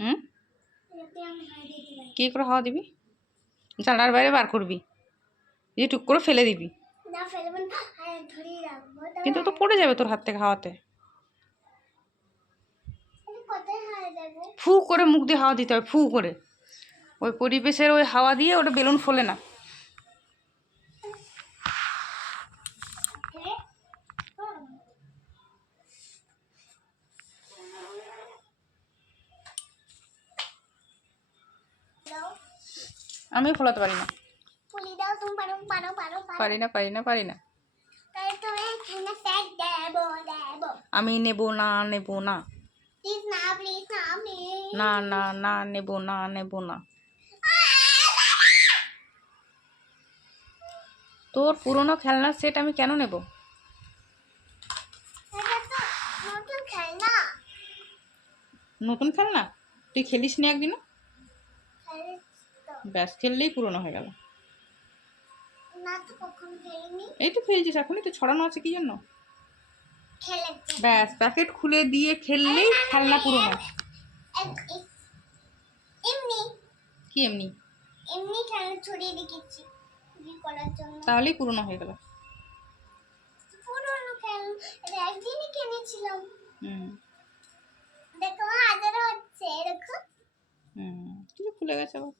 হুম, কি করে হাওয়া দিবি? জানলার বাইরে বার করবি, যে টুক করে ফেলে দিবি, কিন্তু তো পড়ে যাবে তোর হাত থেকে হাওয়াতে। ফু করে মুখ দিয়ে হাওয়া দিতে হবে, ফু করে। ওই পরিবেশের ওই হাওয়া দিয়ে ওটা বেলুন ফোলে না। আমি ফোলাতে পারি না, পারি না, পারি না, পারি না। আমি নেব না, নেব না, না না না, নেব না, নেব না। তোর পুরনো খেলনার সেট আমি কেন নেব? নতুন খেলনা তুই খেলিস নি একদিনও? ব্যাস, খেললেই পুরনো হয়ে গেল। এই তো খেলছিস, এখনই তো ছড়ানো আছে কি জন্য? ব্যাস, প্যাকেট খুলে দিয়ে খেললেই খেলনা পুরনো। কি এমনি? এমনি খেলনা ছড়িয়ে রেখেছি করার জন্য, তাহলেই পুরনো হয়ে গেল। পুরনো খেলনা একদিনই কিনেছিলাম। হুম, দেখো হাজার হচ্ছে এরকম। কিছু খুলে গেছে আবার।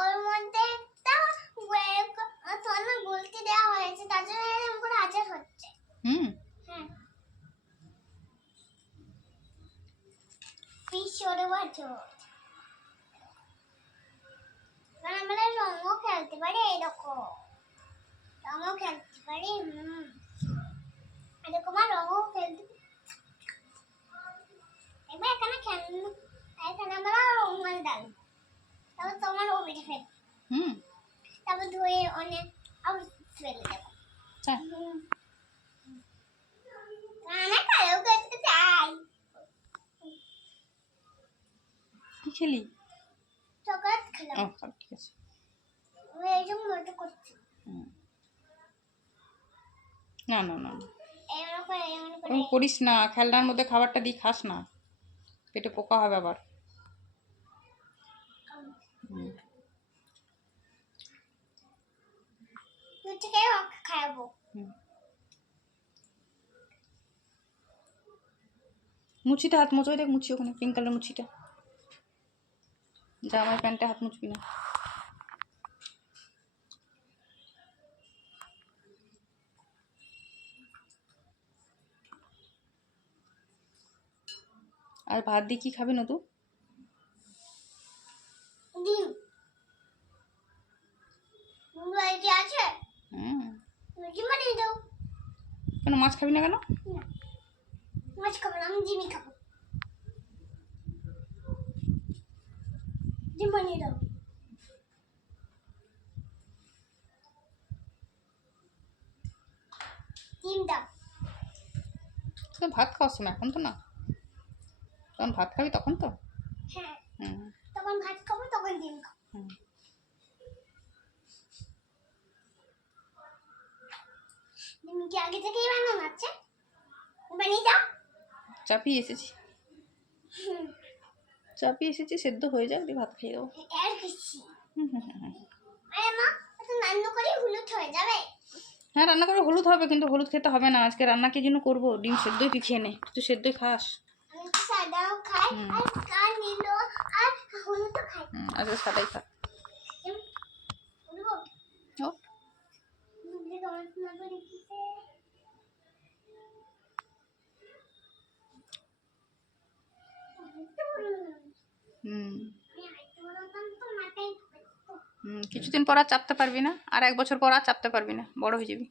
ওর মধ্যে একটা সোনা গুলতি দেওয়া হয়েছে, তার জন্য এরকম করে হাজার হচ্ছে। হ্যাঁ, পিছনে বাজো। আমরা রঙও খেলতে পারি, এরকম রঙও খেলতে পারি। এরকম আর রঙও খেলতে পারি। এবার এখানে আমরা রঙ ডাল, তারপর তোমার ওবিটি ফেল, তারপর ধুয়ে অনেক আবার ফেলে দেবো। রান্না কালো করতে চাই। কি খেলি? চকলেট খেলাম। ঠিক আছে, এইরকম মতো করছি। না না না, করিস না। খেলনার মধ্যে খাবারটা দিয়ে খাস না, পেটে পোকা হবে আবার। খাবো। মুছিতে হাত মুছো, দেখ মুছি ওখানে পিঙ্ক কালার মুছিটা। জামার প্যান্টে হাত মুছবি না। আর ভাত দিয়ে কি খাবি না তুই? ডিম বাড়িতে আছে। ডিম বানিয়ে দাও। কেন মাছ খাবি না কেন? মাছ খাবো না, আমি ডিমই খাবো। ডিম বানিয়ে দাও। ডিম দাও। ভাত খাওয়ার সময়, এখন তো না। তখন ভাত খাবি তখন তো। হ্যাঁ, তখন ভাত খাবো, তখন ডিম খাবো। ডিম কি আগে থেকেই বানানো আছে? বানিয়ে দাও। চাপিয়ে এসেছি, সেদ্ধ হয়ে যাক দিয়ে ভাত খেয়ে দেবো। আর কিছু আরে মা, তো রান্না করে হলুদ হয়ে যাবে। হ্যাঁ, রান্না করে হলুদ হবে, কিন্তু হলুদ খেতে হবে না। আজকে রান্না কি জন্য করবো? ডিম সেদ্ধই তুই খেয়ে নে, তুই সেদ্ধই খাস। আমি সাদাও খাই, আর নীলও, আর হলুদও খাই। আচ্ছা, সাদাই খা। কিছুদিন পর আর চাপতে পারবি না, আর 1 বছর পর আর চাপতে পারবি না, বড় হয়ে যাবি।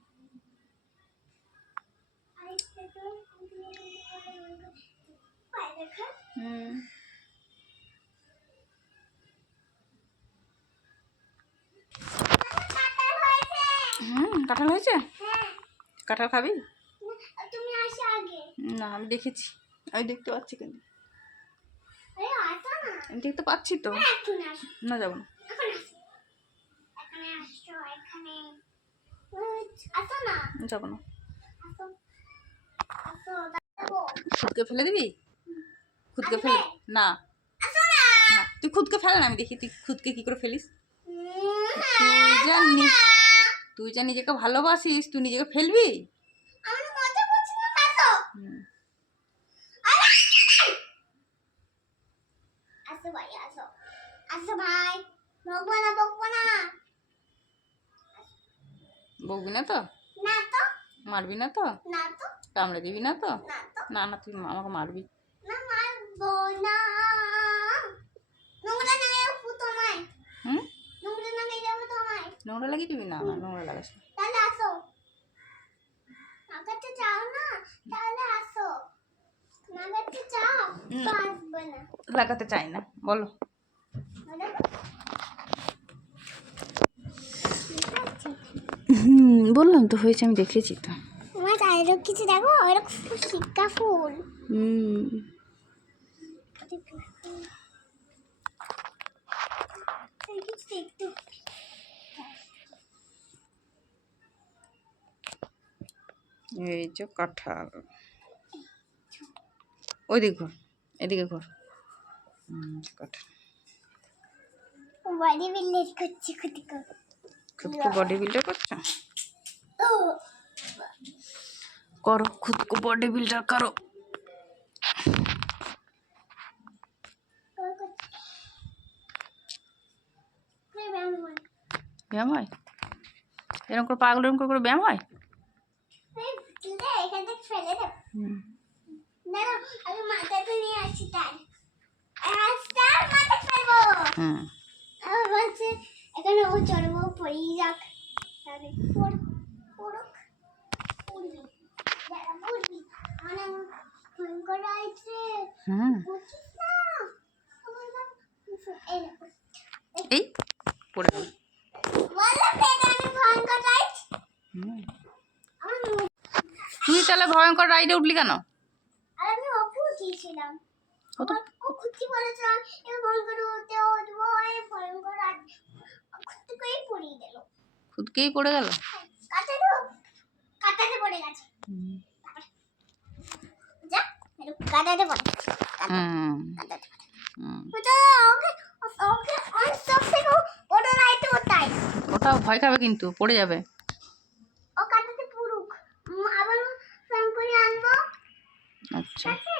কাঁঠাল হয়েছে? কাঁঠাল খাবি? না, আমি দেখেছি, আমি দেখতে পাচ্ছি, কিন্তু আমি দেখতে পাচ্ছি তো। না, যাবো না। যাবো না। খুদকে ফেলে দিবি? খুদকে ফেলে না আসো না। না, তুই খুদকে ফেল না, আমি দেখি তুই খুদকে কি করে ফেলিস। তুই যা নিজেকে ভালোবাসিস, তুই নিজেকে ফেলবি? আমি মজা করছিলাম, আসো। হুম। আসো ভাই, আসো। আসো ভাই, বকবো না, বকবো না। বকবি না তো? না তো, মারবি না তো? না তো, কামড়ে দিবি না তো? না তো, না না, তুই আমাকে মারবি। না মারবো না। নোংরা না যাবো তোমায়, হুম? নোংরা না যাবো তোমায়। নোংরা লাগিয়ে দিবি? না না, নোংরা লাগাস না। তাহলে আসো। লাগাতে চাও না, তাহলে আসো। লাগাতে চাও তো আসবে না। লাগাতে চাই না, বলো। বললাম তো হয়েছে, আমি দেখেছি তো। আমার চারিদিক কিছু দেখো, ওইরকম শিক্ষা ফুল। এই যে কাঁঠাল, ওইদিকে ঘর, এদিকে ঘর। কাঁঠাল বডি বিল্ডার করছি, খুদিকে খুদকে বডি বিল্ডার করছো? করো, খুদকে বডি বিল্ডার করো। ব্যায়াম হয় এরকম করে? পাগল এরকম করে ব্যায়াম হয়? এখান থেকে ফেলে দেব। দেখো আমি মাথাতে নিয়ে আসছি, তার মাথা ফেলবো। আমার বলছে এখানে ও চড়বো, পড়েই যাক। তাহলে পড়ুক, পড়বি, যারা পড়বি। অনেক ভয়ঙ্কর আছে, বুঝছিস না? এই পড়ে গেল। বললাম না এটা অনেক ভয়ঙ্কর রাইড। তুই তাহলে ভয়ঙ্কর রাইডে উঠলি কেন? আর আমি অপু উঠিয়েছিলাম, কত ও খুঁজছি বলেছিলাম এবার ভয়ঙ্কর উঠতে উঠবো, এই ভয়ঙ্কর রাইড খুঁজতে করেই পড়িয়ে দিল। খুদকেই পড়ে গেল। কাটাতে পড়ে গেছে। যা কাটাতে পড়ে গেছে। কাটাতে ওকে ওকে অন সব থেকে ওটা রাইটে ওটাই। ওটা ভয় খাবে কিন্তু, পড়ে যাবে। ও কাটাতে পুরুক, আবার ফ্রাম করে আনবো। আচ্ছা। আছে?